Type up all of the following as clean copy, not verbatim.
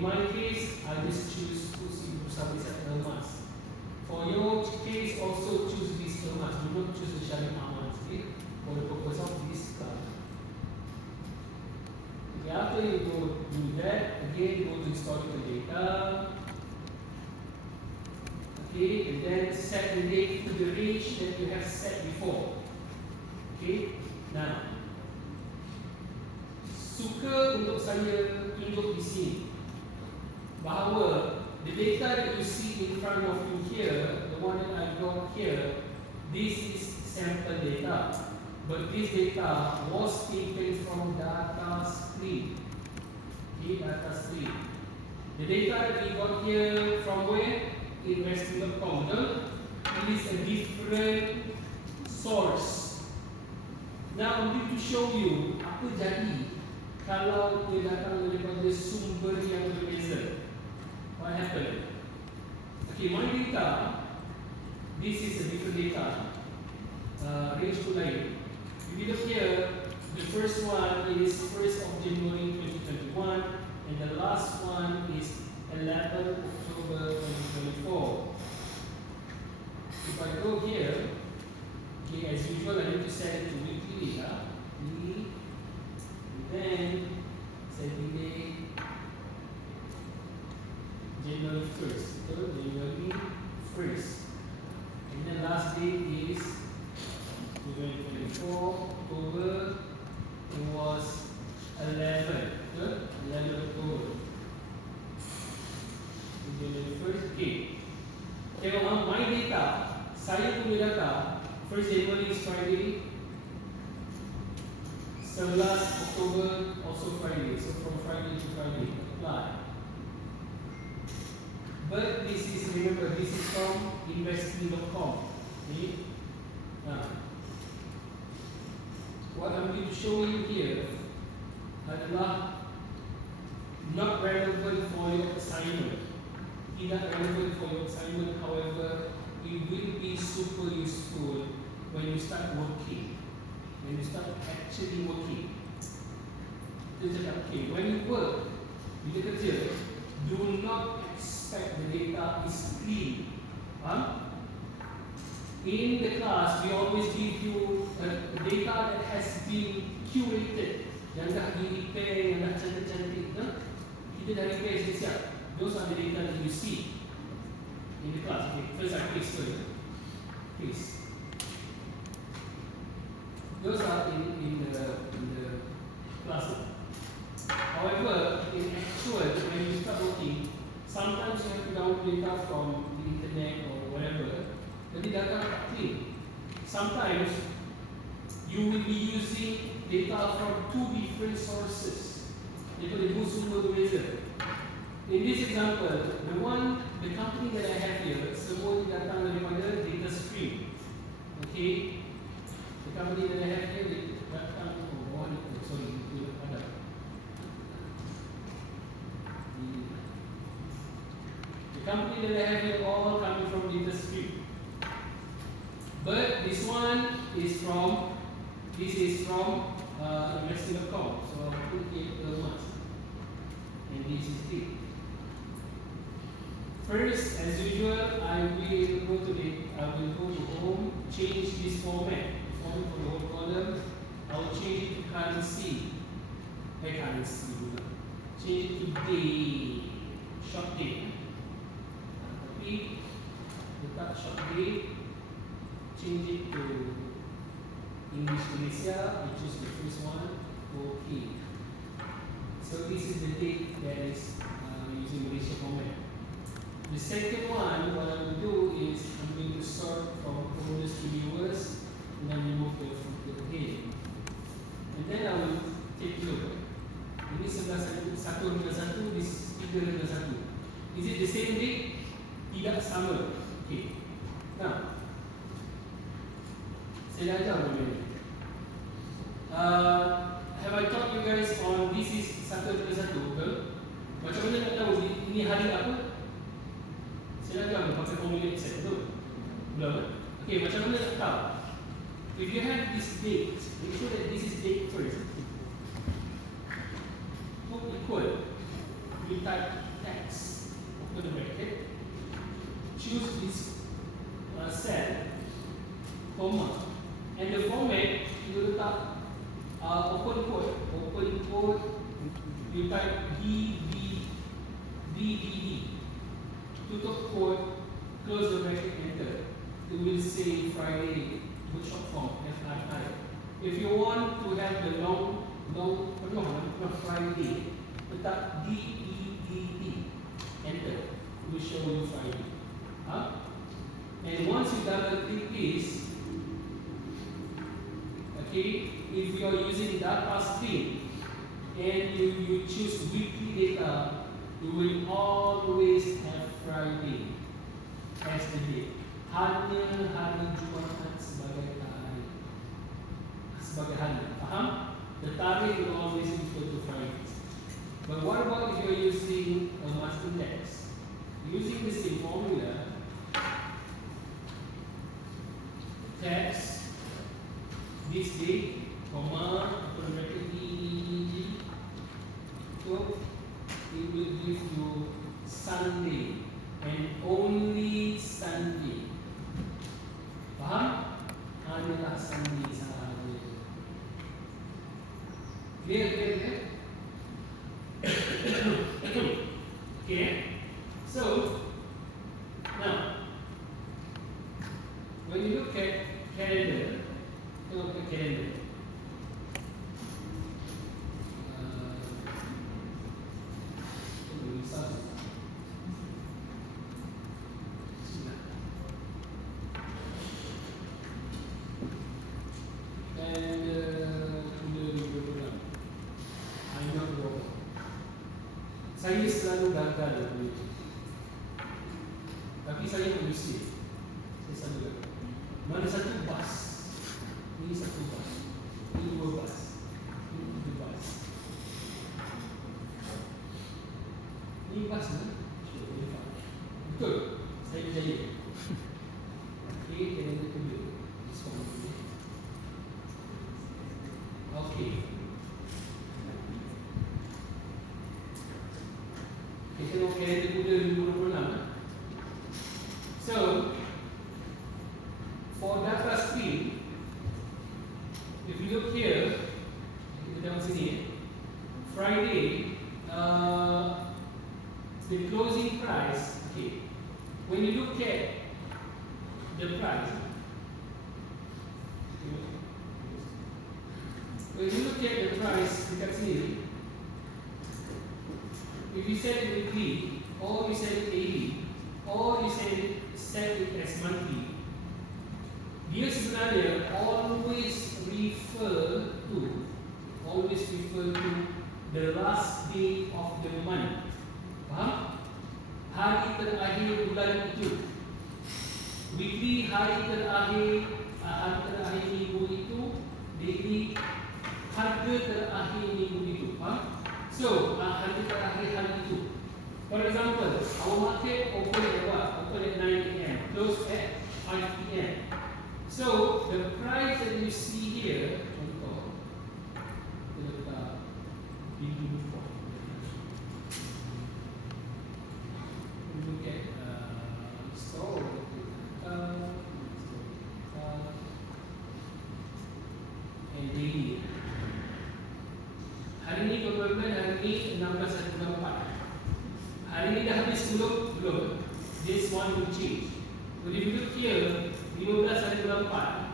In my case, I just choose to submit a months. For your case, also choose this months. Do not choose the Sharia months, okay? For the purpose of this class. Okay, after you go do that, again go to historical data. Okay, and then set the date to the range that you have set before. Okay, now suka untuk saya tunjuk di sini bahawa the data that you see in front of you here, the one that I got here, this is sample data, but this data was taken from data stream. Okay, data stream. The data that we got here from where? Investing.com. It is a different source. Now I'm going to show you apa jadi kalau dia datang daripada sumber yang berbeza. What happened? Okay, my data, this is a different data. Range to lain. If you look here, the first one is 1st of January 2021, and the last one is 11 October 2024. If I go here, okay, as usual, I need to set it to weekly data. Then setting date January 1st. So January 1st. And then last date is 2024 October. It was 11. 11 October. January 1st. Okay. Tengok my data. Saya punya data. 1st January is Friday. 11 October also Friday, so from Friday to Friday, apply. But this is, remember, this is from investing.com. Okay? What I'm going to show you here adalah not relevant for your assignment. Tidak relevant for your assignment, however, it will be super useful when you start working. When you start actually working. Kita cakap, okay, when you work, bila kerja, do not expect the data is clean. In the class, we always give you data that has been curated, yang dah di-repair, yang dah cantik-cantik. Kita dah repair siap. Those are the data that you see in the class. Okay, first I paste first. Paste. Those are in the classroom. However, in actual, when you start working, sometimes you have to download data from the internet or whatever. Jadi data tak clean. Sometimes you will be using data from two different sources. Daripada dua sumber berbeza. In this example, the company that I have here, semua datang daripada data stream. Okay. The company that I have here, the company that I have here all coming from data stream. But this one is from, investing.com. So I'll put it once. And this is it. First, as usual, I will go to home, change this format. For the whole column, I will change it to currency. Change it to day, short day. Copy, letak short day, change it to English Malaysia, which is the first one. Okay. So this is the date that is using Malaysia format. The second one, what I will do is I'm going to sort from oldest to newest, and then remove the head. And then I will take a look. Ini 11 satu hingga satu, this 3 hingga 1. Is it the same date? Tidak sama. Okay. Now, saya dah ajar benda ni. Have I taught you guys on this is 1 hingga 1, betul? Macam mana nak tahu ini hari apa? Saya dah ajar pakai formula Excel, betul? Belum. Okay, macam mana nak tahu? If you have this date, make sure that this is date first. Put equal. You type choose this cell, comma, and the format you letak open quote, you type DBD, tutup quote, close the bracket, enter. It will say Friday, with short form, FRI. If you want to have the long Friday, letak DEDD, enter. It will show you Friday. Huh? And once you double click this, okay, if you are using data stream and you choose weekly data, you will always have Friday as the date. Hanya hari Jumaat sebagai tarikh. Sebagai hari. Faham? The tarikh will always refer to Friday. But what about if you are using a master text? Using the same formula, text, this date, comma, open bracket, so it will give you Sunday and only Sunday. Faham? Hanyalah Sunday sahaja. Clear? Okay. So now, when you look at calendar, saya selalu gagal dalam itu. Tapi saya manusia. Saya selalu gagal. Mana satu bas? Ini satu bas. Ini dua bas. Ini tiga bas. Ini bas kan? Betul. Saya berjaya. Okey, kita kedua. Okey. Kita nak kalender muda 2026. So, for data stream, if you look here, kita tengok sini, Friday, the closing price. Okay, when you look at the price, dekat sini, if you set it weekly, or you set it daily, or you set it as monthly, dia sebenarnya always refer to the last day of the month. Faham? Hari terakhir bulan itu. Weekly hari terakhir minggu itu. Daily harga terakhir minggu itu. Faham? So, hari terakhir hari itu. For example, our market open at what? Open at 9 AM, close at 5 PM. So, the price that you see here, contoh, kita letak pintu pot. Look at store, and daily. Hari ini berapa bulan? Hari ini 16/4. Hari ini dah habis belum? This one will change. But if you look here, 15/4.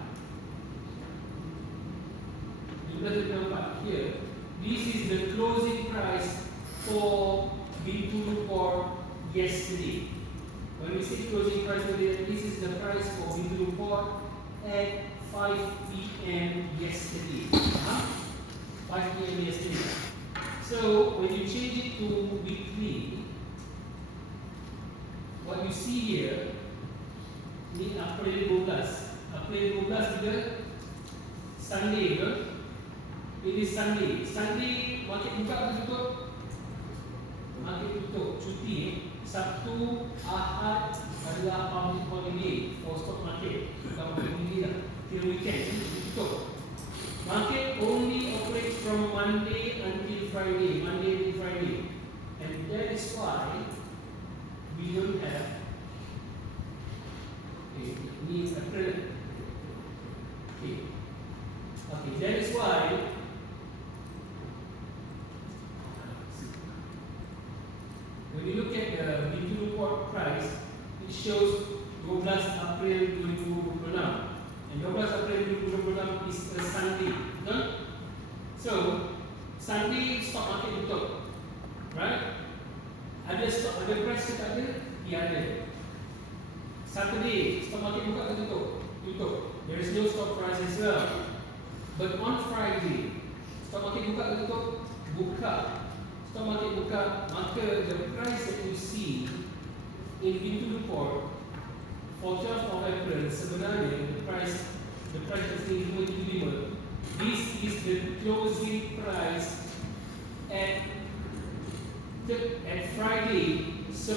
Here, this is the closing price for Bintu Report yesterday. When we say closing price today, this is the price for Bintu Report at 5 PM yesterday. 5 PM yesterday. So when you change it to weekly, what you see here, ini April 12 juga Sunday ke? Ini Sunday. Sunday market buka atau tutup? Market tutup, cuti. Sabtu, Ahad adalah public holiday for stock market. Bukan public holiday lah, kira weekend, tutup. Market only operates from Monday until Friday, and that is why we don't have Okay, ni April. Okay. Okay, that is why when you look at the weekly report price, it shows 12 April 2026 and 12 April 2026 is a Sunday, betul? So, Sunday stock market tutup, right? Ada stock, ada price ke tak ada? Ya ada. Saturday, stock market buka ke tutup? Tutup. There is no stock price as well. But on Friday, stock market buka ke tutup? Buka. Stock market buka, maka the price that you see in Winter report for 12 of April sebenarnya the price is 5.35. This is the closing price at Friday 10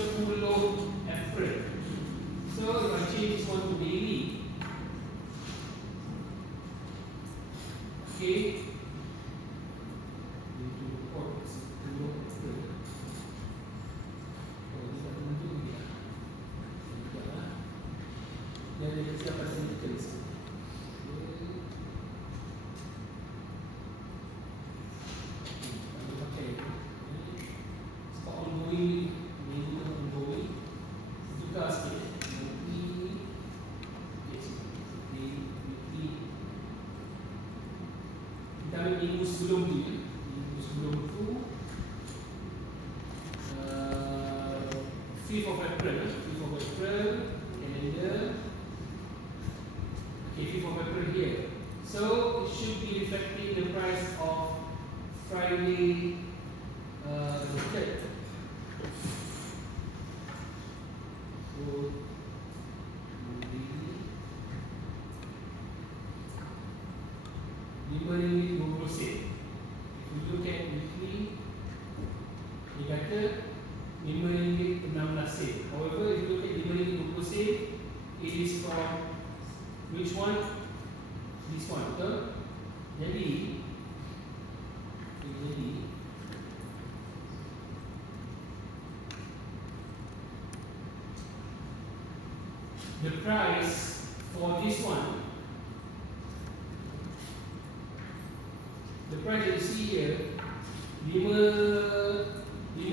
April. So if I change this one to daily, okay. Jadi siapa sini tulis? Okay. Stock ongoing, ini ongoing. Juga sikit. Ini, yes, ini. Kita ambil minggu sebelum tu, ya. Minggu sebelum tu, 5th of April, calendar. Okay, 5th of April here. So it should be reflecting the price of Friday the 3rd. So RM5.20. If you look at weekly, dia kata RM5.16. However, if you look at RM5.20, it is from which one? This one, betul? Jadi the price for this one, the price that you see here, 5.16,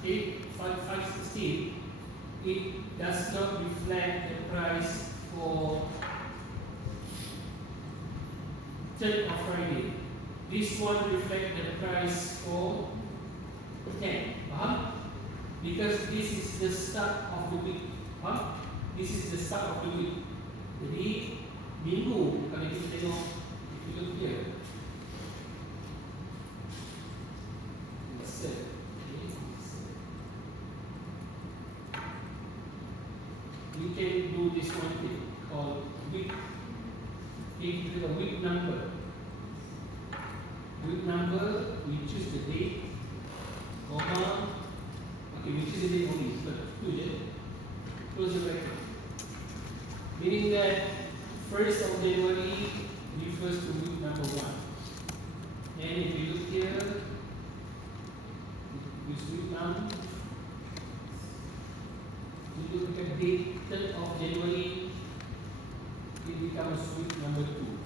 okay, 5.16, it does not reflect the price for 3rd of Friday. This one reflects the price for 10. Faham? Because this is the start of the week. Faham? This is the start of the week. Jadi minggu kalau kita tengok, if you look here, you can do this one thing called week. If you have a week number, we choose the date, comma, okay, we choose the date only, but close the bracket. Meaning that 1st of January refers to week number 1. And if you look here, this week now, you look at date 3rd of January, it becomes week number 2.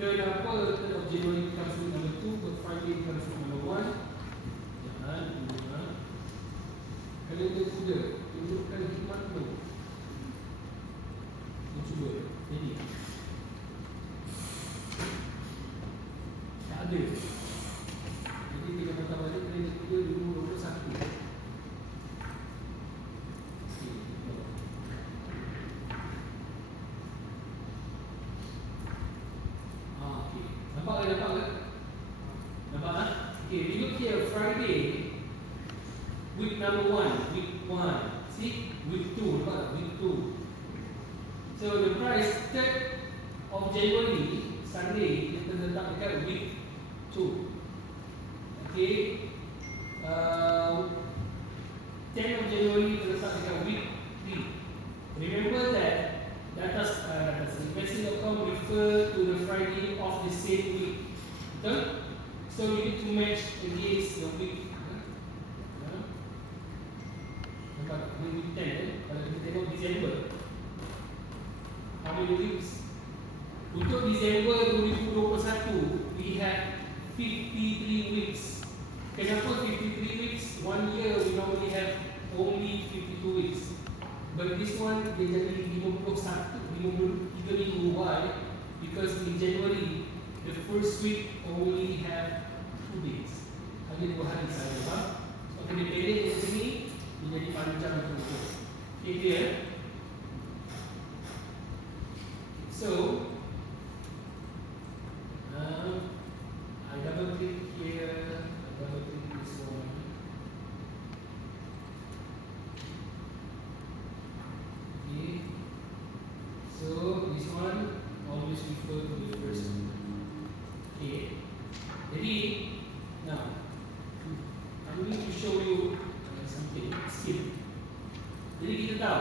Kenapa 3rd of January becomes week number 2, but Friday becomes week number 1? Jangan, kalender kuda, tunjukkan hikmat tu. Cuba, jadi tak ada. Jadi kita patah balik kalender kuda 2021. Nampak ke? Nampak tak? Okay, we look here, Friday, week number 1, week 1. See? Week 2, nampak tak? Week 2. So the price 3rd of January, Sunday, kita letak dekat week 2. Okay. 10th of January, kita letak dekat week 3. Remember that investing.com refer to the Friday of the same week. Betul? So you need to match against the week. Nampak? Week 10 kalau kita tengok December. many weeks? Untuk Disember 2021, we have 53 weeks. Kenapa 53 weeks? 1 year we normally have only 52 weeks. But this one dia jadi 53 minggu. Why? Because in January the first week only have 2 days. Hanya 2 hari saja, faham? So kena pendek di sini, dia jadi panjang betul-betul. Okay, clear? So I double click here, I double click this one. Okay, so this one always refer to the first one. Okay, jadi now I'm going to show you something skill. Jadi kita tahu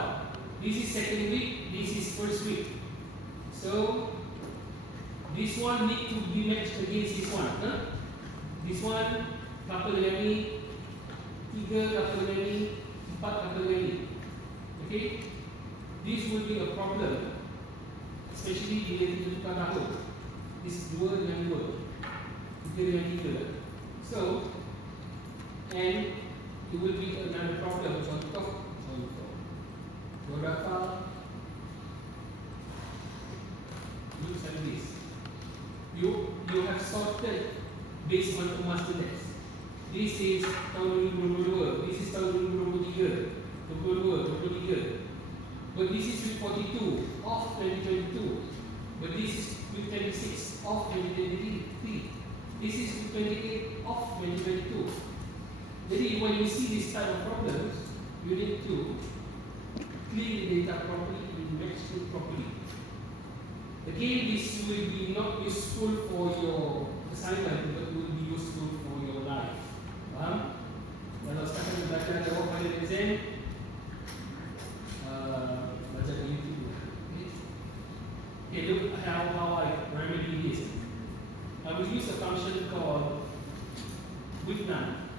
this is second week, this is first week. So this one need to be matched against this one. This one couple dengan ni, 3 couple dengan ni, 4 couple dengan ni. Okay, this will be a problem, especially bila kita tukar tahun. This 2 dengan 2, 3 dengan 3. So, and it will be another problem. Contoh berapa looks like this. You have sorted based on the master test. This is tahun 2022, this is tahun 2023, 22, 23. But this is week 42 of 2022. But this is week 26 of 2023. This is week 28 of 2022. Jadi when you see this type of problems, you need to clean the data properly and match it properly. Again, this will be not useful for your assignment, but will be useful for your life. Faham? Kalau sekarang belajar jawab pada exam, belajar di YouTube. Okay, look how I remedy this. I will use a function called with none.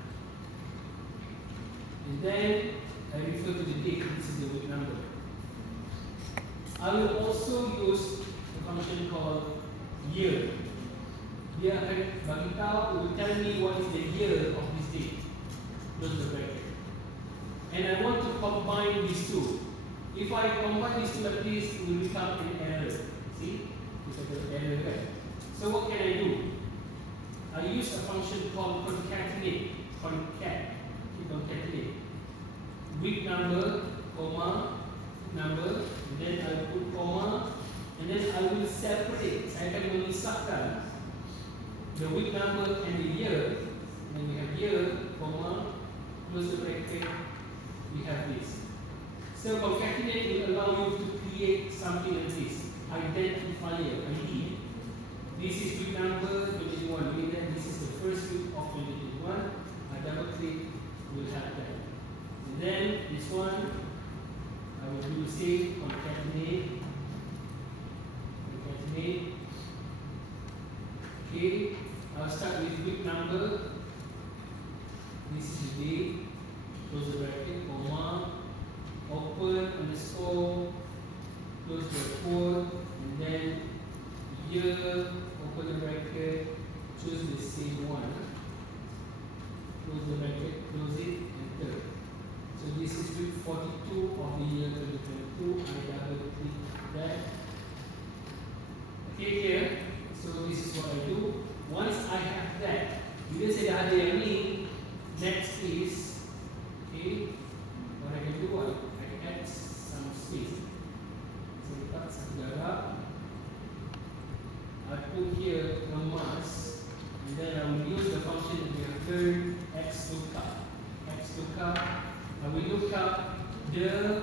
And then I refer to the date. This is the week number. I will also use a function called year. Dia akan bagi tahu, it will tell me what is the year of this date. Close the bracket. And I want to combine these two. If I combine these two like this, it will become an error. See? It's like an error here. So what can I do? I use a function called concatenate. Concatenate. Week number, comma, number, and then I put comma, and then I will separate. Saya akan memisahkan the week number and the year. And then we have year, comma, close the bracket, we have this. So concatenate will allow you to create something like this. Identifier, ID. This is week number 21, meaning that this is the first week of 2021. I double click, will have that. And then this one, I will do the same, concatenate. Okay, I'll start with week number. This is the date, close the bracket, comma, open underscore, close the quote, and then year, open the bracket, choose the same one, close the bracket, close it, enter. So this is week 42 of the year 2022. I double click that. Okay, here. So this is what I do. Once I have that, bila saya dah ada yang ni, next is, okay, what I can do, I add some space. So letak satu darab. I put here a mask, and then I will use the function that we have learned, xlookup. Xlookup, I will look up the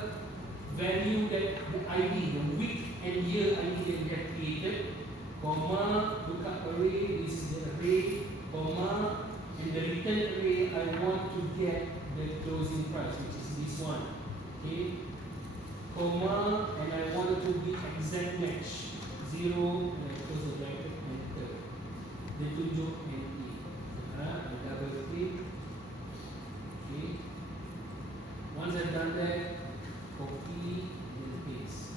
value that the ID, the week and year ID that we have created, comma, lookup array, this is the array, comma, and the return array, I want to get the closing price, which is this one. Okay, comma, and I want it to be exact match, 0, and I close the bracket, enter. Dia tunjuk NA. I double click. Okay. Once I've done that, copy and paste.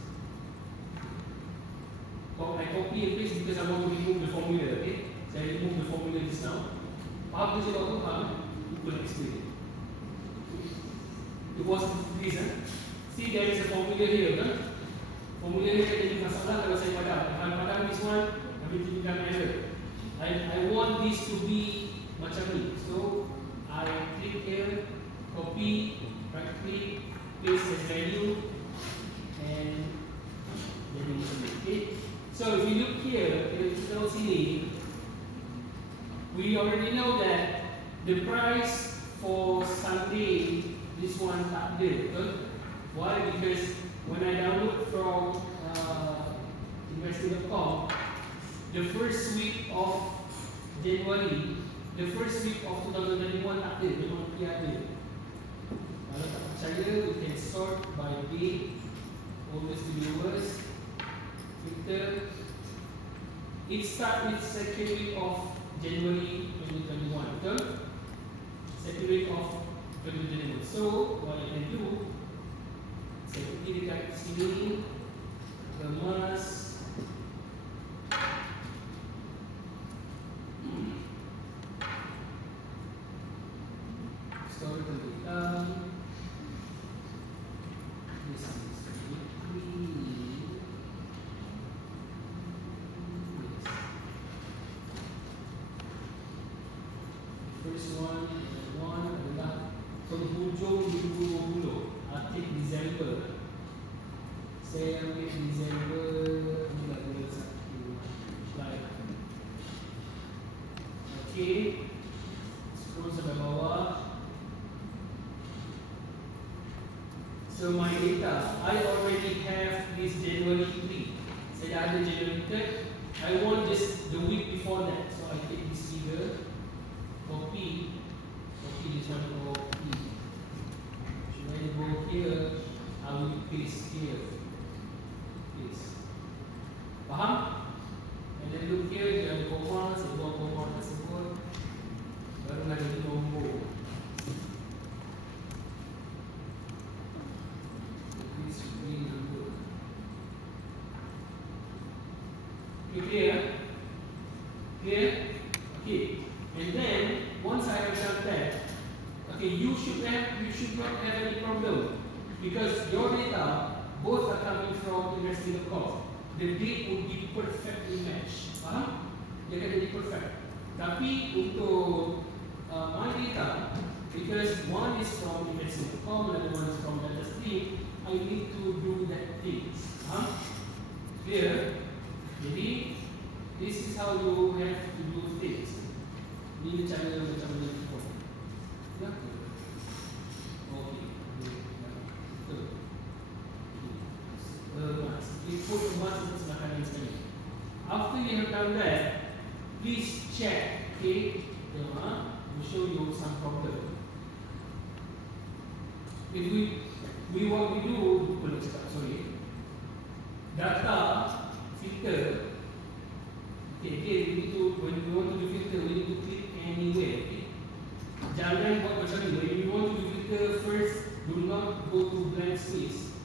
I copy and paste because I want to remove the formula, okay? So I remove the formula just now. Faham tu cakap apa? People explain. It was this, huh? See, there is a formula here, huh? Formula ni akan jadi masalah kalau saya padam. Kalau padam this one, everything become error. I want this to be macam ni. So I click here, copy, right click, paste as value, and jadi macam ni. Okay. So if you look here, kita tahu sini, we already know that the price for Sunday, this one tak ada, betul? Why? Because when I download from investing.com, the first week of January, the first week of 2021 tak ada, memang tiada. Kalau tak percaya, we can sort by date, oldest to newest, filter. It starts with second week of January 2021, betul? Second week of 2021. So, what I can do, saya pergi dekat sini, kemas, historical data, this is weekly, first one adalah penghujung 2020, akhir Disember. Saya ambil Disember ni tak boleh satu slide. Okay, scroll sampai bawah. So my data, I already have this January 3. Saya dah ada January 3. I want just the week before that. So I take this figure, copy this one, copy. Should I go here? I will paste here. Paste. Faham? And then look here, dia ada koma, saya buang koma tersebut. Barulah jadi nombor. This should be number. You clear? Clear? Okay. And then once I have done that, okay, you should not have any problem because your data both are coming from investing.com. The date would be perfectly matched. Faham? Dia akan jadi perfect. Tapi untuk my data, because one is from investing.com, another one is from DataStream, I need to do that thing. Faham? Clear? Jadi, this is how you have to do things. Ini cara macam mana kita buat. Ya? Okey. Betul. We put emas di sebelah kanan sekali. After you have done that, please check. Okay? We'll show you some problem. If we what we do, sorry. Data filter. Okay, again, we need to, when we want to do filter, we need to click anywhere. Okay? Jangan buat macam ni. When you want to do filter, first do not go to blank space.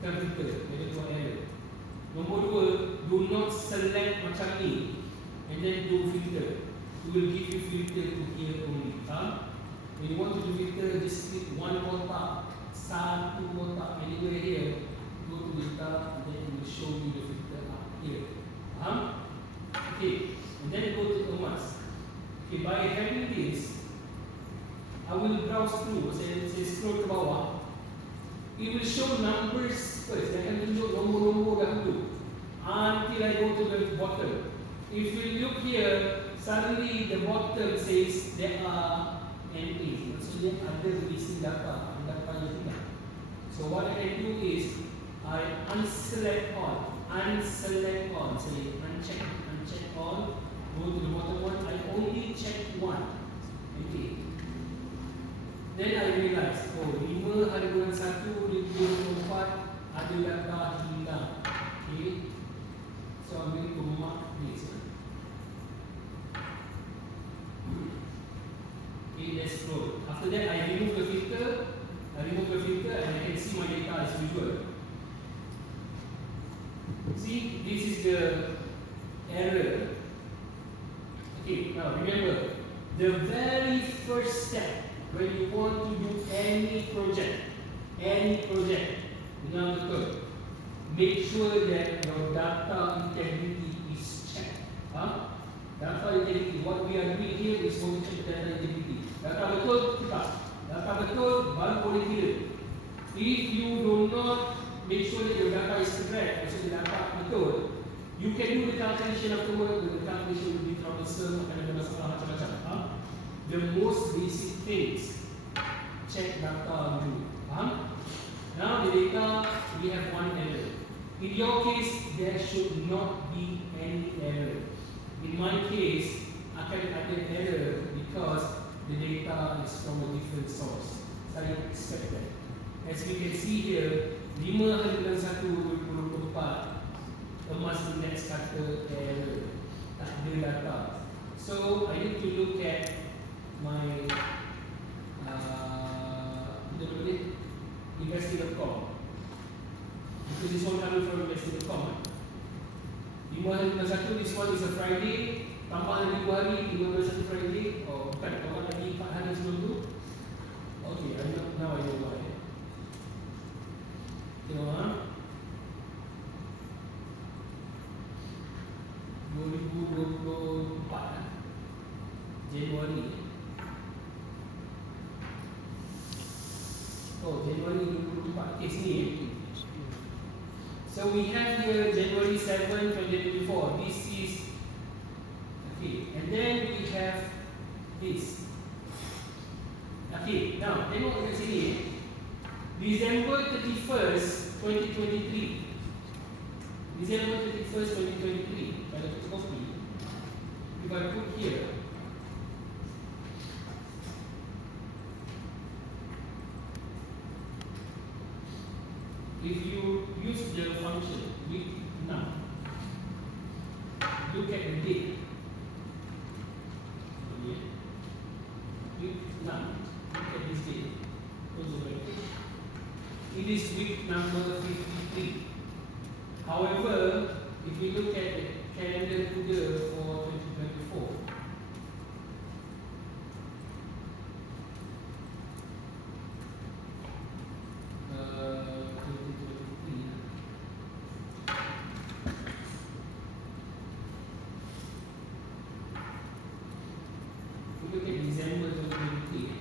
Bukan filter, jadi buat error. Nombor dua, do not select macam ni and then do filter. It will give you filter to here only. Faham? When you want to do filter, just click one kotak, satu kotak, anywhere here. Go to data and then it will show you the filter up here. Faham? Okay, and then go to emas. Okay, by having this, I will browse through. Saya scroll ke bawah. It will show numbers first. Dia akan tunjuk nombor-nombor dahulu until I go to the bottom. If you look here, suddenly the bottom says there are NAs. Maksudnya ada missing data, data yang tidak. So what I can do is I unselect all. Say uncheck all. Go to the bottom one. I only check one. Okay. Then I realize, oh, 5 hari bulan 1 2024 ada data hilang. Okay. So I'm going to mark this. Okay, let's scroll. After that, I remove the filter. And I can see my data as usual. See, this is is the error. Okay, now remember, the very first step when you want to do any project, dengar betul, make sure that your data integrity is checked. Data integrity, what we are doing here is going to check data integrity. Data betul, tak. Data betul, baru boleh kira. If you do not make sure that your data is correct, maksudnya data betul, you can do the calculation afterward, but the calculation will be troublesome, akan ada masalah macam-macam. The most basic things, check data dulu. Faham? Now the data, we have one error. In your case, there should not be any error. In my case, akan ada error because the data is from a different source. Saya expect that. As you can see here, 5/1/2024 emas index kata error, tak ada data. So I need to look at my Investi.com, because this one coming from Investi.com. 5/1/2021, this one is a Friday. Tambah lagi 2 hari, 15 Friday. Oh, bukan, tambah lagi 4 hari sebelum tu. Okay, now I know why. Tengok 2024 Januari. Oh, Januari 2024. Okay, sini. So we have here January 7, 2024. This is okay, and then we have this. Okay, now tengok kat sini. December 31st, 2023. December 31st, 2023. Kalau kita copy, if I put here, if you use the function week now, look at the date. Week now, look at this date. It is week number 53. However, if you look at the calendar today for 2024, look at December 2023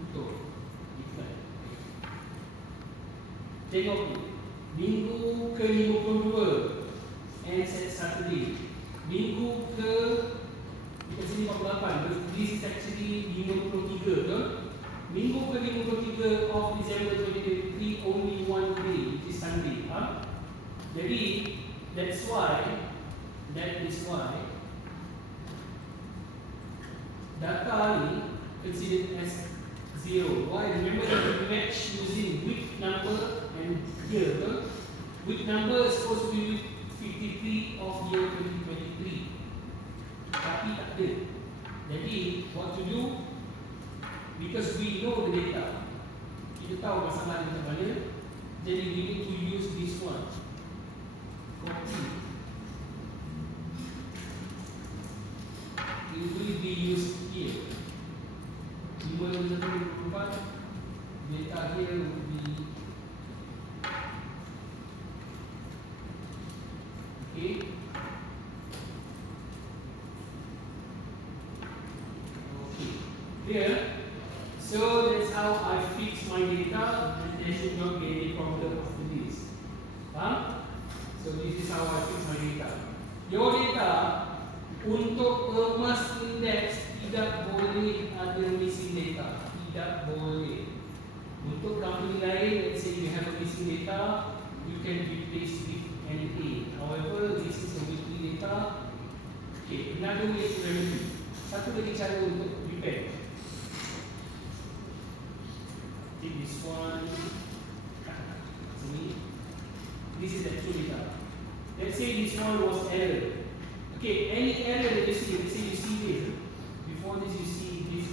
untuk iklan. Tengok ni, minggu ke-52 and Saturday. Minggu ke kita sini 48. This is actually 53 betul? Minggu ke-53 of December 2023, only one day, which is Sunday. Jadi that is why data ni considered as 0. Why? Remember that we match using week number and year. Week number is supposed to be 53 of year 2023. Tapi tak ada. Jadi what to do? Because we know the data, kita tahu masalah di mana. Jadi we need to use this one. Copy. It will be used here. 5/1/2024, data here will be okay. Okay. Here. So that's how I fix my data, and there should not be any problem after this. So this is how I fix my data. Your data untuk emas index tidak boleh ada missing data. Tidak boleh. Untuk company lain, let's say you have a missing data, you can replace with NA. However, this is a weekly data. Okay, another way to remedy. Satu lagi cara untuk repair. Take this one. Sini. This is the actual data. Let's say this one was error. Okay, any error that you see, let's say you see this. Before this, you see this,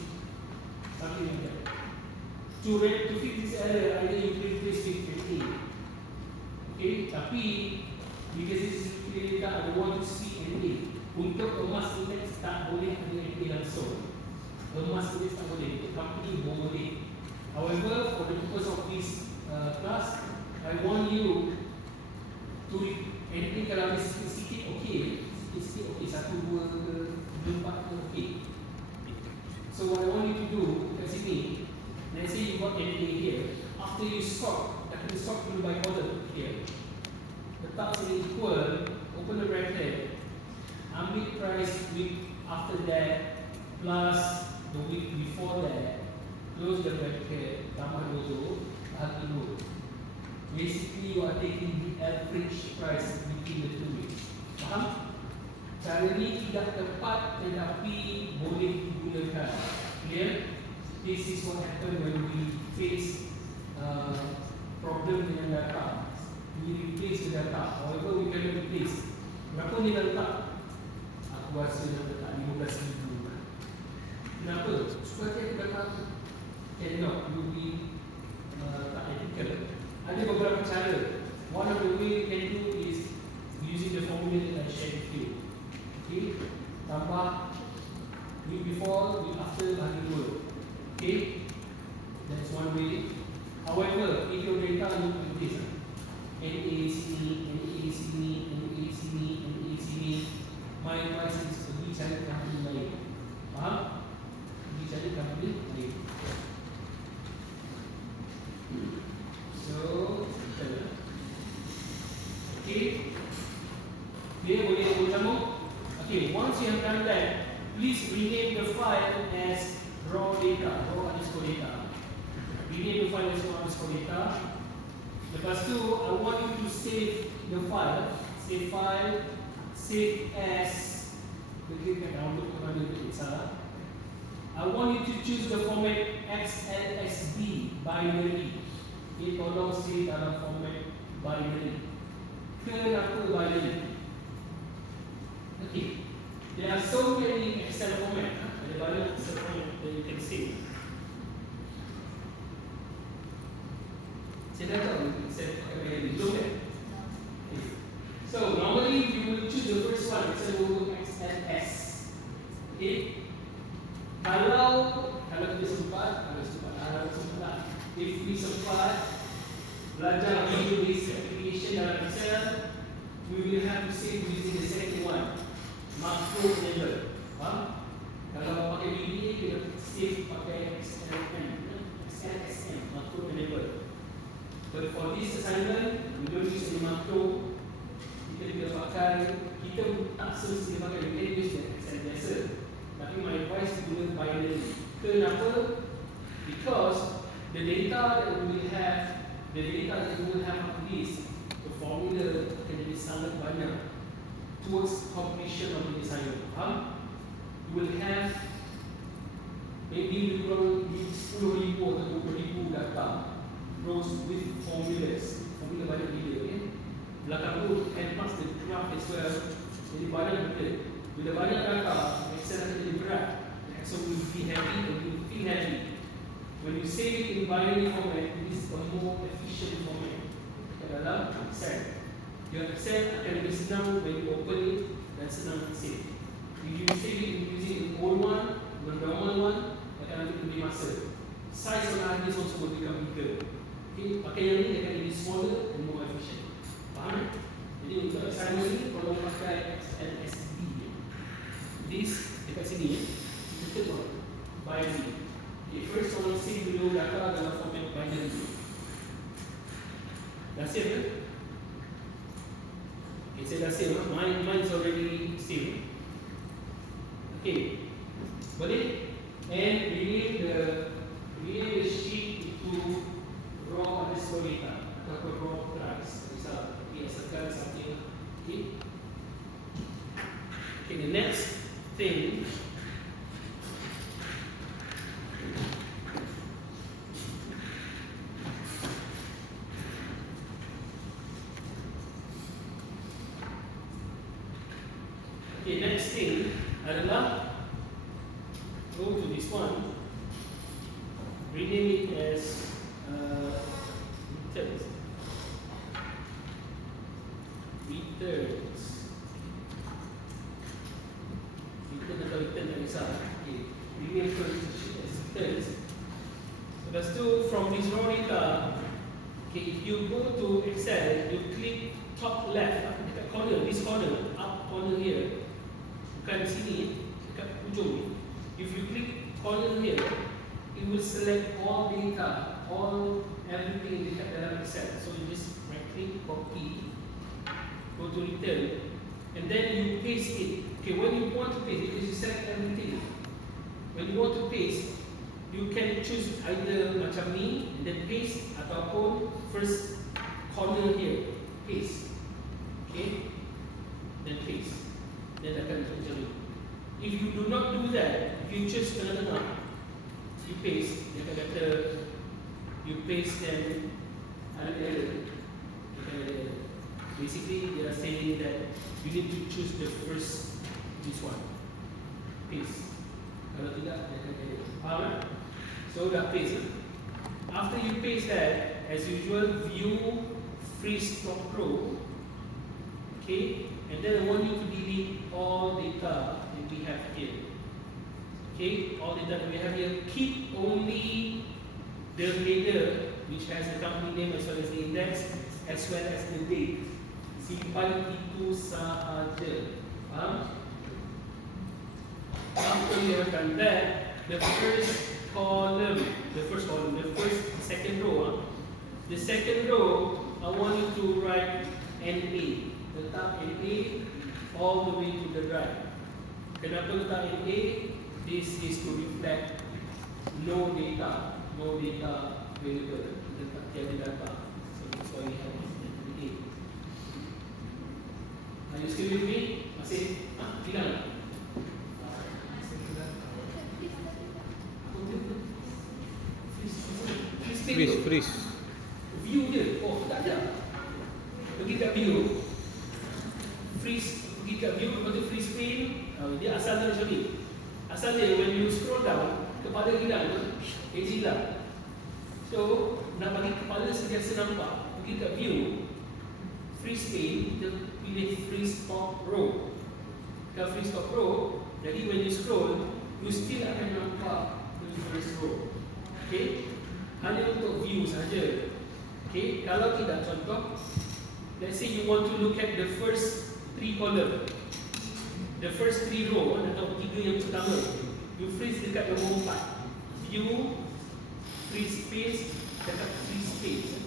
something like that. To fix this error, either you replace with 15. Okay, tapi because this is data, ada However, for the purpose of this class, I want you to anything kalau sikit okey, sikit okey, 1, 2 ke 3, 4 ke okey. So what I want you to do kat sini, let's say you got anything here. After you stop, dah kena stop dulu by column here. Letak sini equal, open the bracket, ambil price week after that plus the week before that, close the bracket, tambah dulu, bahagi dulu. Basically, you are taking the average price between the 2 weeks. Faham? Cara ni tidak tepat tetapi boleh digunakan. Clear? This is what happen when we face problem dengan data. We replace the data. However, we cannot replace. Berapa ni dah letak? Aku rasa dah letak 15,000. Kenapa? Sebab dia kata cannot, you be tak ethical. Ada beberapa cara. One of the way you can do is using the formula that I shared with you. Okay, tambah week before, week after, bahagi 2. Okay, that's one way. However, if your data look like this, NA sini, NA sini, NA sini, NA sini, my advice is pergi cari company lain. Faham? Pergi cari company lain. So, okay, dia boleh bersama. Okay, once you have done that, please rename the file as raw data, raw underscore data. Rename the file as raw underscore data. Lepas tu, I want you to save the file. Save file, save as. Kita download kepada itu salah. I want you to choose the format XLSB binary. Okay, tolong save dalam format binary. Kenapa binary? Okay, there are so many Excel format. Ada banyak Excel format that you can save. Saya dah tahu Excel pakai binary. Belum kan? Okay. So normally you will choose the first one. Excel will XLS. Okay. Kalau kita sempat, if we sempat belajar video based application dalam Excel, we will have to save using the second one, macro enable. Faham? Kalau pakai VBA, kita save pakai XLSM, macro enable. But for this assignment, we don't use any macro. Kita tak semestinya pakai, we can use the Excel biasa. Tapi my advice guna binary. Kenapa? Because the data that we will have after this, the formula akan jadi sangat banyak towards completion of the assignment. You will have maybe 10,000 atau 20,000 data rows with formulas. Formula banyak gila, okay? Belakang tu and plus the graph as well. Jadi banyak benda. Bila banyak data, Excel akan jadi berat. Excel will be heavy and will feel heavy. When you save it in binary format, it is a more efficient format. Dalam Excel, your Excel akan lebih senang when you open it dan senang to save. If you save it using an old one, the normal one, akan lebih masa. Size of the hard disk also will become bigger. Okay, pakai yang ni akan lebih smaller and more efficient. Faham? Jadi untuk assignment ni, kalau pakai XLSB, this dekat sini, kita tengok binary. Okay, first I want to save dulu data dalam format binary. Dah save kan? Okay, saya dah save. Mine is already saved. Okay, boleh? And rename the sheet to raw underscore data atau raw price. Misal, okay, asalkan something. Okay. Okay, the next thing. Okay, next thing adalah go to this one, rename it as returns. Return atau return tak kisah. Okay, rename it as returns. Lepas tu you go to Excel, you click top left, dekat corner, this corner, up corner here, bukan sini, dekat ujung ni. If you click corner here, it will select all data, everything dekat dalam Excel. So you just right click, copy, go to return, and then you paste it. Okay, when you want to paste, because you select everything, when you want to paste, you can choose either macam ni, and then paste, ataupun first corner here, paste. Okay, then paste. Then akan macam ni. If you do not do that, if you choose tengah-tengah, you paste, dia akan kata you paste then ada error. Basically, they are saying that you need to choose the first, this one, paste. Kalau tidak, dia akan error. Faham tak? So dah paste. After you paste that, as usual, view freeze top row. Okay, and then I want you to delete all data that we have here. Okay, all data that we have here. Keep only the header, which has the company name as well as the index, as well as the date. Simpan itu sahaja. After you have done that, the second row, the second row, I want you to write NA. Letak NA all the way to the right. Kenapa letak NA? This is to reflect no data available. Letak tiada data. So that's why we have NA. Are you still with me? Masih? Hilang? Freeze. View dia. Oh, tak ada. Pergi kat view. Freeze, pergi kat view, lepas tu freeze screen. Dia asal dia macam ni. Asal dia, when you scroll down, kepala hilang tu, edge hilang. So, nak bagi kepala sentiasa nampak, pergi kat view, freeze screen, kita pilih freeze top row. Kalau freeze top row, jadi when you scroll, you still akan nampak the first row. Okay? Hanya untuk view saja. Okay, kalau tidak, contoh, let's say you want to look at the first 3 column, the first 3 row atau 3 yang pertama, you freeze dekat nombor 4, view, freeze space, dekat freeze space.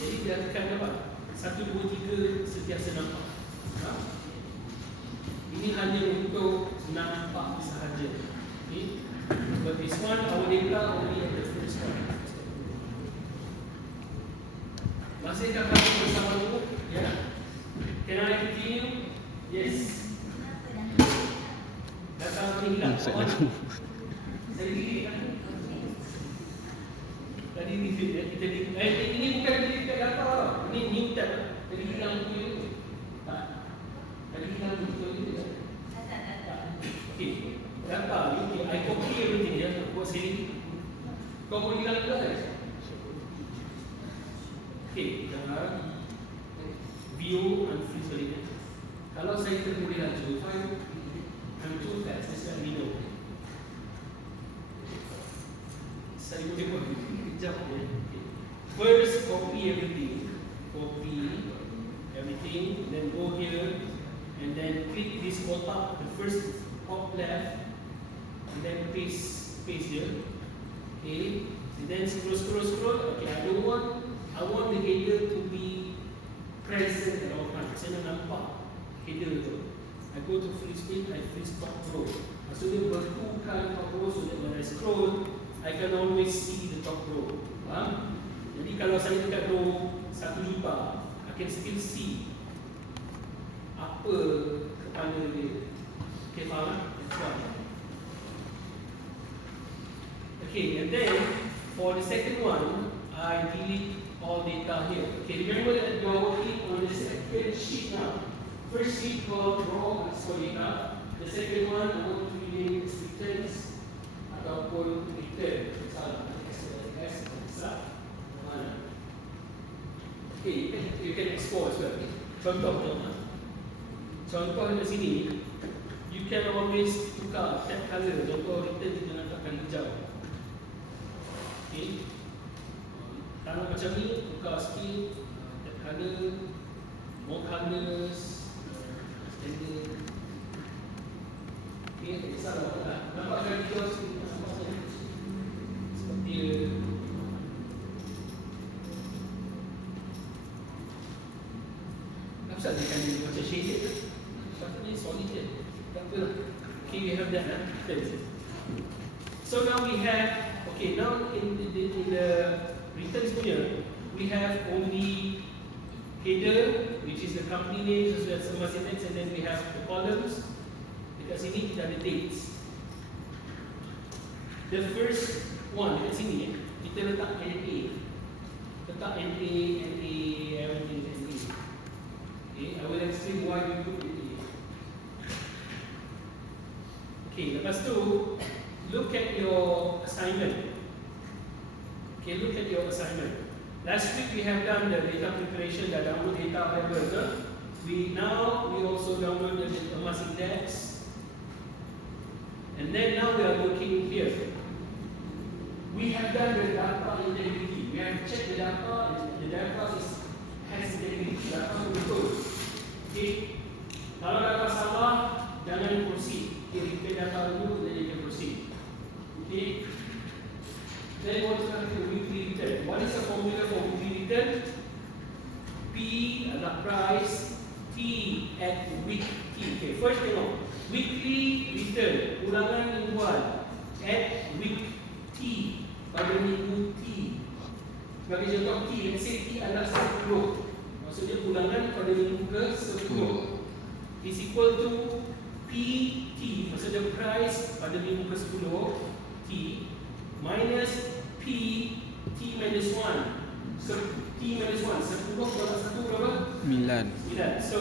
Jadi dia akan dapat 1, 2, 3 sentiasa nampak. Ini hanya untuk nampak sahaja. Okay, but this one, our data only at the first one. Masih kakak bersama dulu? Ya. Can I continue? Yes. Data hilang. Saya delete kan? Tadi delete ya. Kita delete. Ini bukan delete data lah. Ini new tab. Tadi hilang punya itu. Tadi hilang betul itu ya. Okay. Data. Okay. I copy everything ya. Buat sini. Kau pun hilang juga guys. Okay, jangan view and freeze balik. Kalau saya terboleh laju, I'm too fast, just let me know. Saya boleh buat kejap ya. First, copy everything, then go here, and then click this kotak, the first top left, and then paste here. Okay, and then scroll. Okay, I want the header to be present at all times. Saya nak nampak header tu. I go to freeze screen, I freeze top row. So dia bertukar top row so that when I scroll, I can always see the top row. Faham? Jadi kalau saya dekat row 1 juta, I can still see apa kepala dia. Okay, faham? That's why. Okay, and then for the second one, I delete all data here. Okay, remember that we are working on the second sheet now. First sheet called raw underscore data. The second one, I want to rename this returns ataupun return. Salah. Okay, you can export as well. Contoh di sini, you can always tukar tab color. Contoh return kita nak letakkan hijau. Okay. Kalau macam ni, tukar sikit, that colour, more colours, standard. Okay, tak kisah lah. Nampak kan dia sikit, seperti apa pasal dia kan macam shaded ke? Sepatutnya solid je. Tak apa lah. Okay, we have that lah. So now we have, okay, now in the returns punya, we have only header, which is the company name as well as Emas Index, and then we have the columns. Dekat sini kita ada dates. The first one dekat sini, kita letak NA. Letak NA, everything is NA. Okay, I will explain why we put NA. Okay, lepas tu, look at your assignment. Okay, look at your assignment. Last week we have done the data preparation, the download data whatever. We also download the Emas Index. And then now we are looking here. We have done the data integrity. We have checked the data, and the data has integrity. Data betul. Okay. Kalau data salah, jangan proceed. Okay, repair data dulu, then you can proceed. Okay. Then what is the weekly return? What is the formula for weekly return? P adalah price, T at week T. Okay, first tengok. Weekly return, ulangan mingguan at week T, pada minggu T. Bagi contoh T, let's say T adalah 10. Maksudnya ulangan pada minggu ke 10 is equal to PT, maksudnya price pada minggu ke 10 T minus P T minus 1. So T minus 1, 10 tolak 1 berapa? 9. So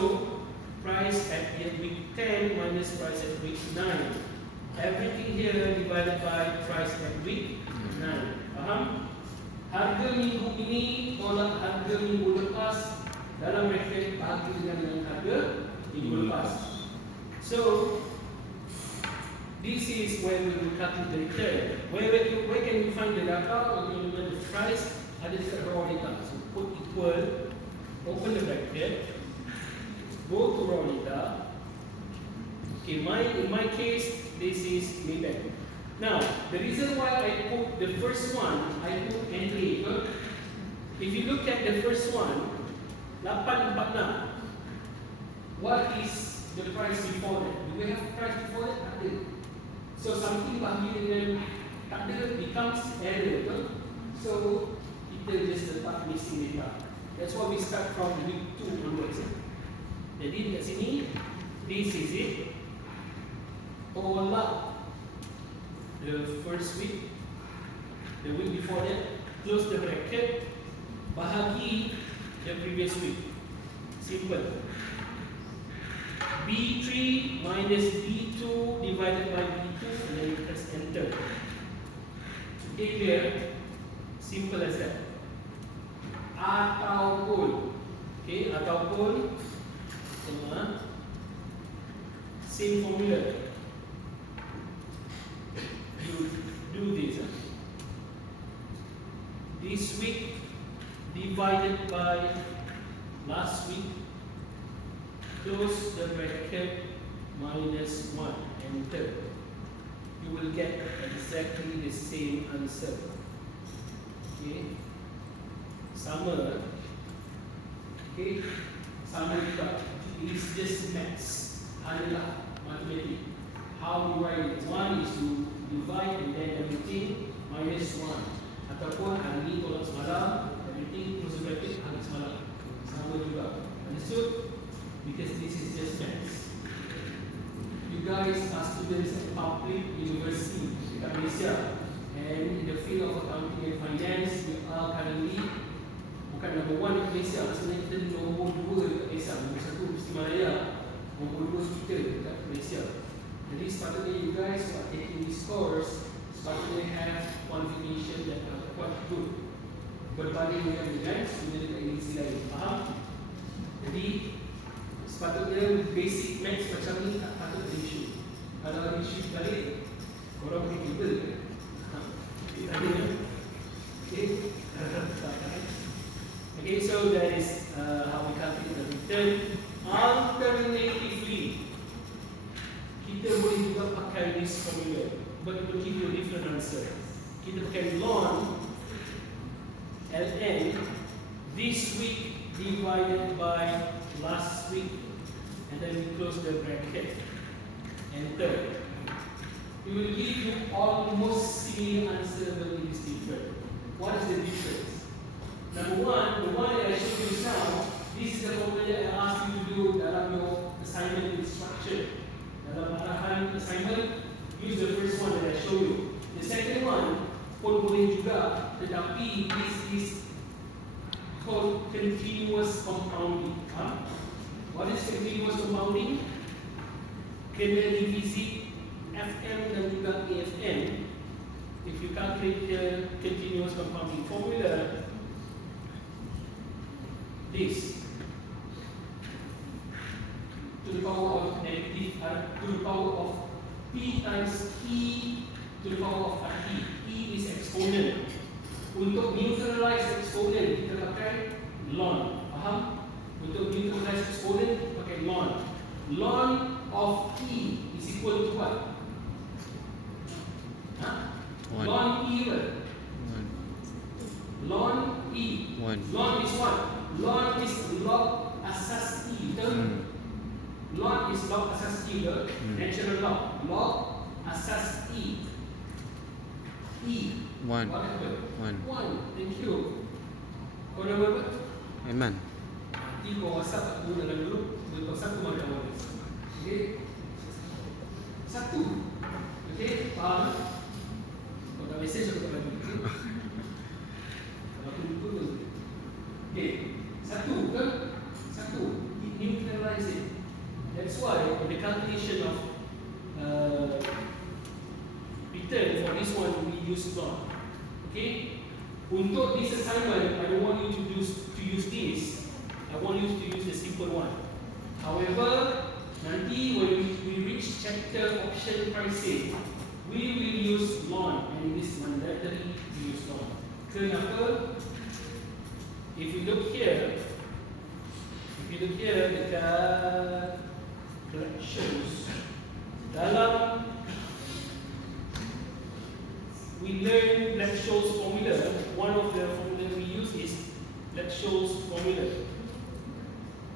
price at week 10 minus price at week 9. Everything here divided by price at week 9. Faham? Harga minggu ini tolak harga minggu lepas dalam bracket bagi dengan harga minggu lepas. So this is where we will calculate the return. Where can you find the data? When you know the price, ada dekat raw data. So put equal, open the bracket, go to raw data. Okay, in my case, this is Maybank. Now, the reason why I put the first one, I put NA. If you look at the first one, 846. What is the price before that? Do we have price before that? Tak ada. So something bagi dengan tak ada becomes error. So kita just letak missing data. That's why we start from week 2 onwards. Jadi dekat sini, this is it. Tolak the first week, the week before that, close the bracket, bahagi the previous week. Simple. B3 minus B2 divided by B2, and then you press enter. Okay, clear? Simple as that. Ataupun, okay, ataupun sama same formula. You do this. This week divided by last week, close the bracket, minus 1, enter. You will get exactly the same answer. Okay, sama. Okay, sama juga. It is just maths. Adalah mathematics. How you write it? One is to divide and then everything minus 1. Ataupun hari ni tolak semalam, everything close the bracket, hari semalam. Sama juga. Understood? Because this is just maths. You guys are students at public university in Malaysia, and in the field of accounting and finance, we are currently bukan number 1 di Malaysia, sebenarnya kita nombor 2 di Malaysia, nombor 1 mesti Malaya, nombor 2 kita dekat Malaysia. Jadi sepatutnya you guys who are taking this course sepatutnya have qualification that are quite good berbanding dengan student dekat universiti lain. Faham? Jadi sepatutnya basic maths macam ni tak patut ada isu. Kalau ada isu balik, korang boleh Google kan? Tak ada kan? Okay? Okay, so that is how we calculate the return. Alternatively, kita boleh juga pakai this formula, but it will give you a different answer. Kita pakai ln ln this week divided by last week, and then we close the bracket. Enter. It will give you almost similar answer, but it is different. What is the difference? Number one, the one that I showed you now, this is the formula I asked you to do dalam your assignment instruction. Dalam arahan assignment, use the first one that I show you. The second one pun boleh juga, tetapi this is called continuous compounding. What is continuous compounding? Kena divisi FM dan juga AFM. If you calculate the continuous compounding formula, this to the power of negative to the power of P times E to the power of RT. E is exponent. Untuk neutralize exponent kita pakai ln. Faham? Untuk neutralize exponent pakai ln. Ln of E is equal to what? Ln E what? Ln E. Ln is what? Ln is log asas E. Ln is log asas E, natural log. Log asas E. E. 1. Thank you. Kau nama apa? Aiman. Nanti kau WhatsApp aku dalam grup. Kau satu macam mana? Okay. Satu. Okay. Faham? Kau tak mesej aku tak lagi. Kalau aku lupa tu. Okay. Satu kan? Satu. It neutralize it. That's why the calculation of return for this one we use ln. Okay? Untuk this assignment, I don't want you to use this. I want you to use the simple one. However, nanti when we reach chapter option pricing, we will use ln, and this mandatory to use ln. Kenapa? If you look here, dekat collections, dalam we learn Black-Scholes formula. One of the formulas we use is Black-Scholes formula.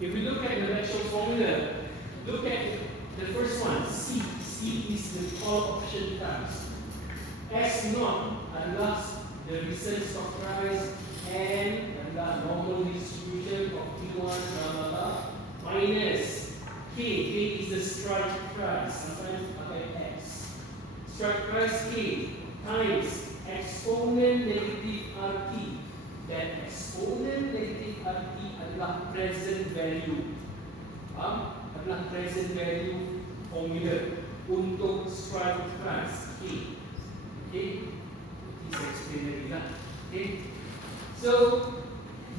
If we look at the Black-Scholes formula, look at the first one, C. C is the call option price. S0 adalah the recent stock price, and adalah normal distribution of T1 blah blah blah, minus K. K is the strike price. Sometimes pakai X. Strike price K times exponent negative RT. That exponent negative RT adalah present value. Adalah present value formula untuk strike price K. Okay, this explain lagi lah. Okay, so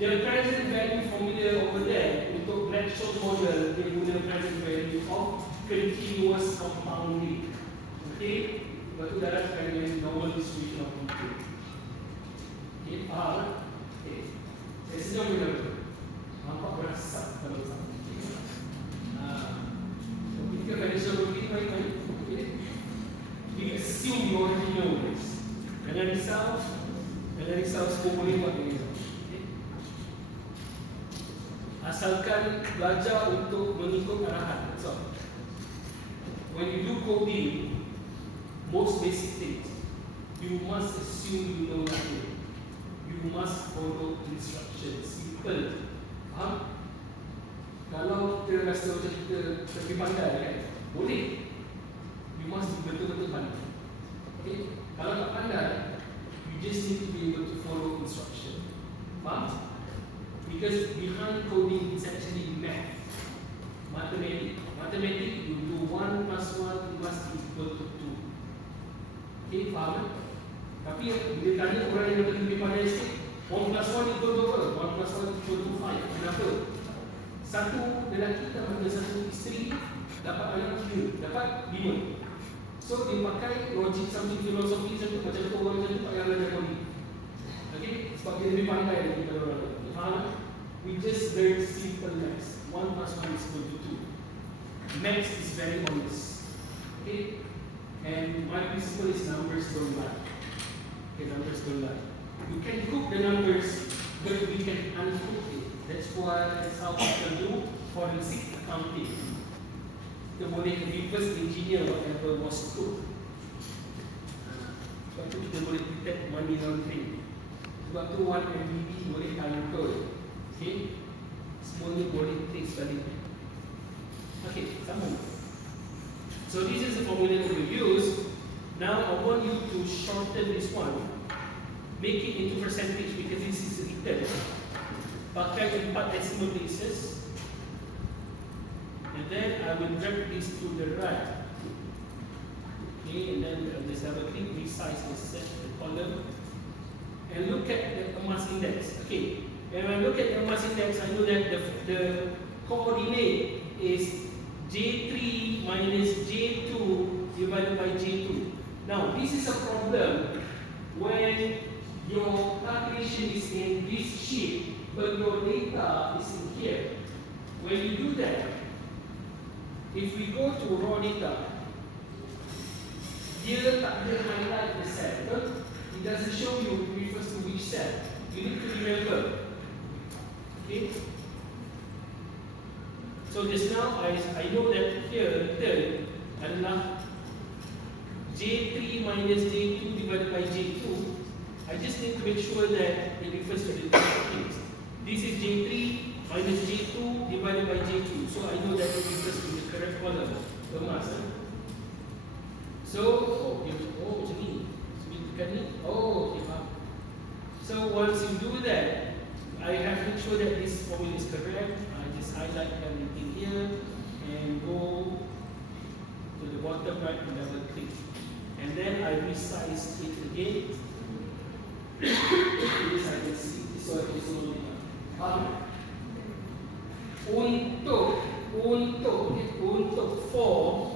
the present value formula over there untuk Black-Scholes model, dia guna present value of continuous compounding. Okay. Lepas tu darahkan dengan normal distribution of input. Okay, faham? Okay. Saya senyum bila tu. Nampak berasap kalau sama. Ketika financial working baik-baik. Okay. We assume you already know this. Jangan risau semua boleh buat dengan itu. Okay. Asalkan belajar untuk mengikut arahan. So, when you do coding, most basic things, you must assume you know nothing. You must follow instructions. Simple. Faham? Kalau kita rasa macam kita lebih pandai kan, boleh. You must betul-betul pandai. Okay? Kalau tak pandai, you just need to be able to follow instruction. Faham? Because behind coding is actually math. Mathematics, you do 1 plus 1 must be equal to 2. Okay, faham? Tapi bila tanya orang yang lebih pandai sikit, 1 plus 1 equal to apa? 1 plus 1 equal to 5. Kenapa? Satu lelaki tambah dengan satu isteri dapat anak 3, dapat 5. So dia pakai logic something philosophy macam tu orang macam tu tak payah belajar coding. Okay? Sebab dia lebih pandai daripada orang lain. Faham? don't lie. You can cook the numbers, but we can uncook it. That's how people do forensic accounting. Kita boleh reverse engineer whatever was cooked. Sebab tu kita boleh detect money laundering. Sebab tu 1 MBB boleh time code. Okay? Semuanya boleh trace balik. Okay, sambung. So this is the formula that we use. Now I want you to shorten this one, make it into percentage because this is written. Pakai 4 decimal places, and then I will drag this to the right. Okay, and then just double click, resize the column, and look at the mass index. Okay, when I look at the mass index, I know that the coordinate is J3 minus J2 divided by J2. Now, this is a problem when your calculation is in this sheet, but your data is in here. When you do that, if we go to raw data, dia tak ada highlight the cell, betul? It doesn't show you refers to which cell. You need to remember. Okay? So just now I know that here return adalah J3 minus J2 divided by J2. I just need to make sure that it refers to the two things. This is J3 minus J2 divided by J2. So I know that it refers to the correct column. Kemas, So, macam ni. Sebutkan ni. Okay, faham. So once you do that, I have to make sure that this formula is correct. I just highlight everything here and go to the bottom right and double click. And then I resize it again. This I can see. This one is only untuk for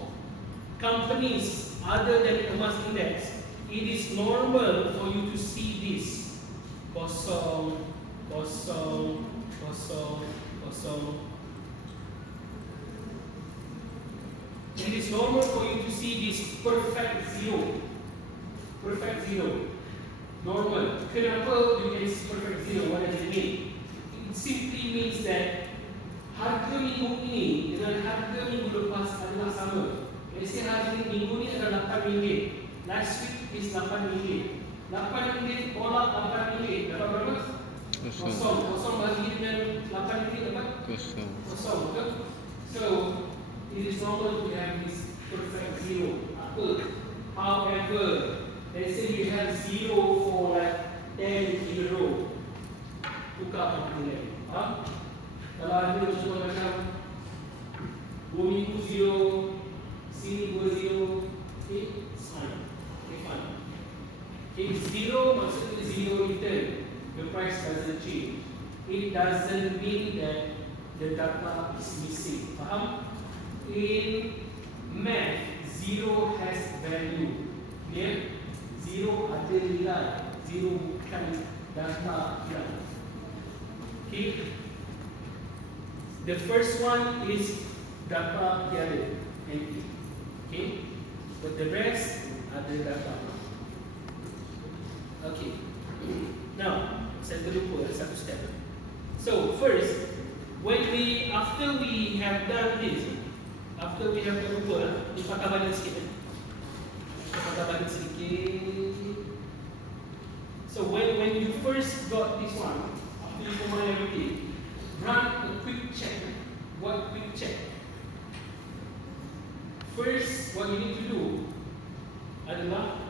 companies other than the mass index, it is normal for you to see this kosong. It is normal for you to see this perfect zero. Perfect zero. Normal. Kenapa you can see perfect zero? What does it mean? It simply means that harga minggu ini dengan harga minggu lepas adalah sama. Let's say harga minggu ini adalah RM8. Last week is RM8. RM8 tolak RM8. Dapat berapa? Kosong bagi dengan RM8 dapat? Kosong, betul? So, it is normal to have this perfect zero. However, let's say you have zero for like 10 in a row. Tukar formula. Kalau ada macam 2 minggu zero, sini 2 zero, okay, it's fine. Okay, fine. Okay, zero maksudnya zero return. The price doesn't change. It doesn't mean that the data is missing. Faham? In math, zero has value. Clear? Zero ada nilai. Zero bukan data hilang. Okay? The first one is data tiada, empty. Okay? But the rest ada data. Okay. Now, saya terlupa satu step. So first, after we have done this, ni patah balik sikit. So when you first got this one, after you combine everything, run a quick check. What quick check? First, what you need to do adalah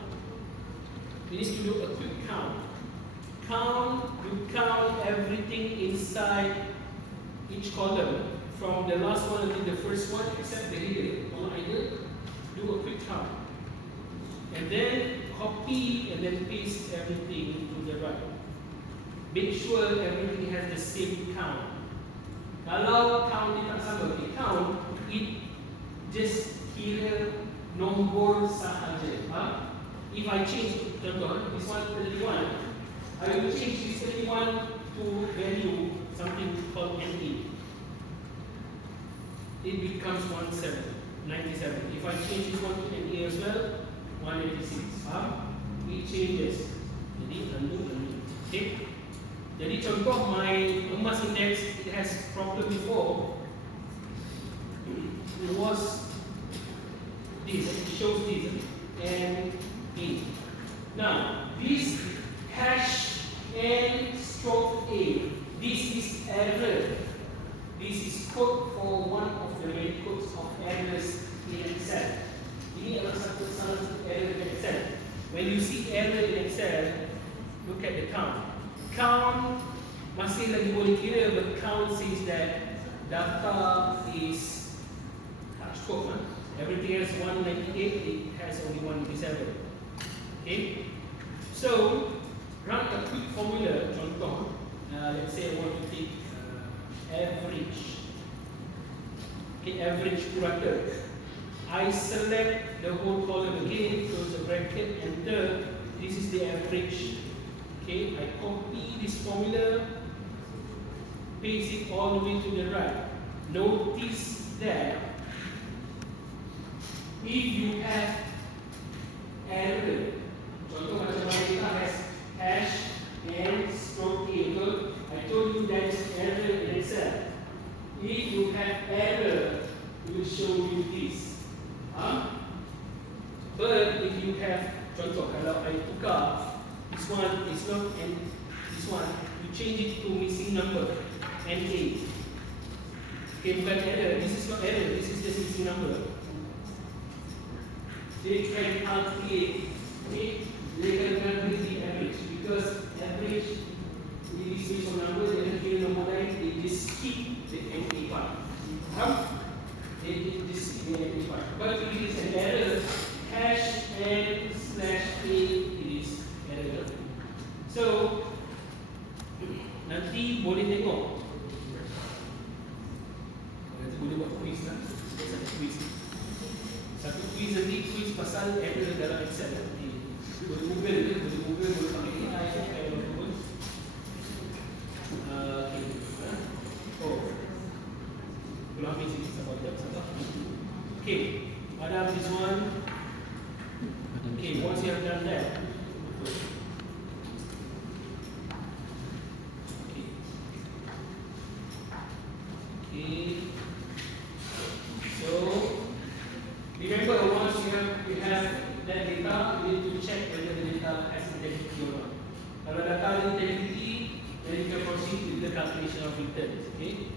you need to do a quick count. You count everything inside each column from the last one until the first one except the header. All either do a quick count. And then copy and then paste everything to the right. Make sure everything has the same count. Kalau count dia tak sama, count it just kira nombor sahaja. If I change, contoh, this one 31, I will change this 31 to value something called NE. It becomes 97. If I change this one to NE as well, 186. It changes. Jadi undo. Okay. Jadi contoh my emas index, it has problem before. It was this, it shows this and A. Now this hash n stroke A, this is error. This is code for one of the many codes of errors in Excel. Ini adalah salah satu error in Excel. When you see error in Excel, look at the count. Count masih lagi boleh kira, but count says that data is cukup. Everything else 198, it has only 197. Okay? So, run a quick formula, contoh. Let's say I want to take average. Okay, average purata. I select the whole column again, close the bracket, enter. This is the average. Okay, I copy this formula, paste it all the way to the right. Notice that if you have error, contoh macam kita has hash and stroke A, I told you that is error in Excel. If you have error, it will show you this. But if you have, contoh kalau I tukar this one is not and this one, you change it to missing number and A. Okay, bukan error. This is not error. This is just missing number. They can calculate. Okay, they can calculate the average because average is based on number. They don't kill number line. They just skip the NA part. They just skip the NA part. But if it is an error, hash n slash A, it is error. So nanti boleh tengok. Nanti boleh buat quiz lah. Satu quiz nanti, quiz pasal error dalam Excel nanti. Boleh Google, boleh pakai AI, pakai apa-apa. Belum habis ini, sabar. Okay, ada this one. Okay, once you have done that, so remember once you have that data, you need to check whether the data has integrity or not. Kalau data has integrity, then you can proceed with the calculation of returns. Okay,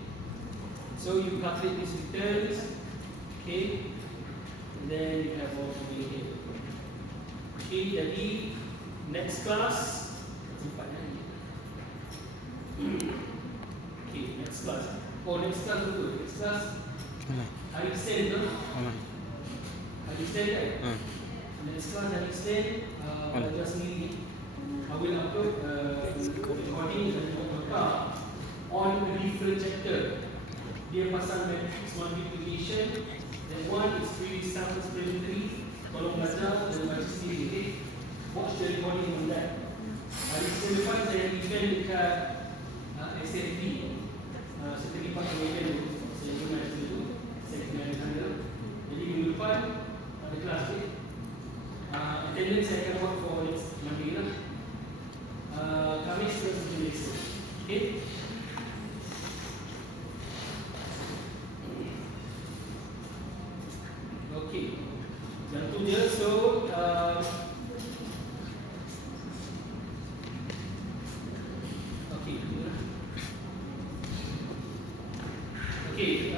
so you calculate these returns. Okay, and then you have all the here. Okay, jadi next class okay, next class. Next class betul. Next class hari Isnin tu. Hari Isnin kan? Next class hari Isnin belajar sendiri. I will upload recording dan juga on a different chapter. Dia pasal matrix multiplication. And one is pretty self-explanatory. Kalau belajar dan baca sendiri, okay? Watch the recording on that. Hari Isnin depan saya event dekat SFB. Saya terlibat dengan event itu. Saya pernah itu. Saya kena handle. Jadi minggu depan ada kelas, okay? Attendance saya akan buat for next Monday lah. Khamis ke Sabtu esok. Okay? Okay. Yang tu je, so okay. Okay,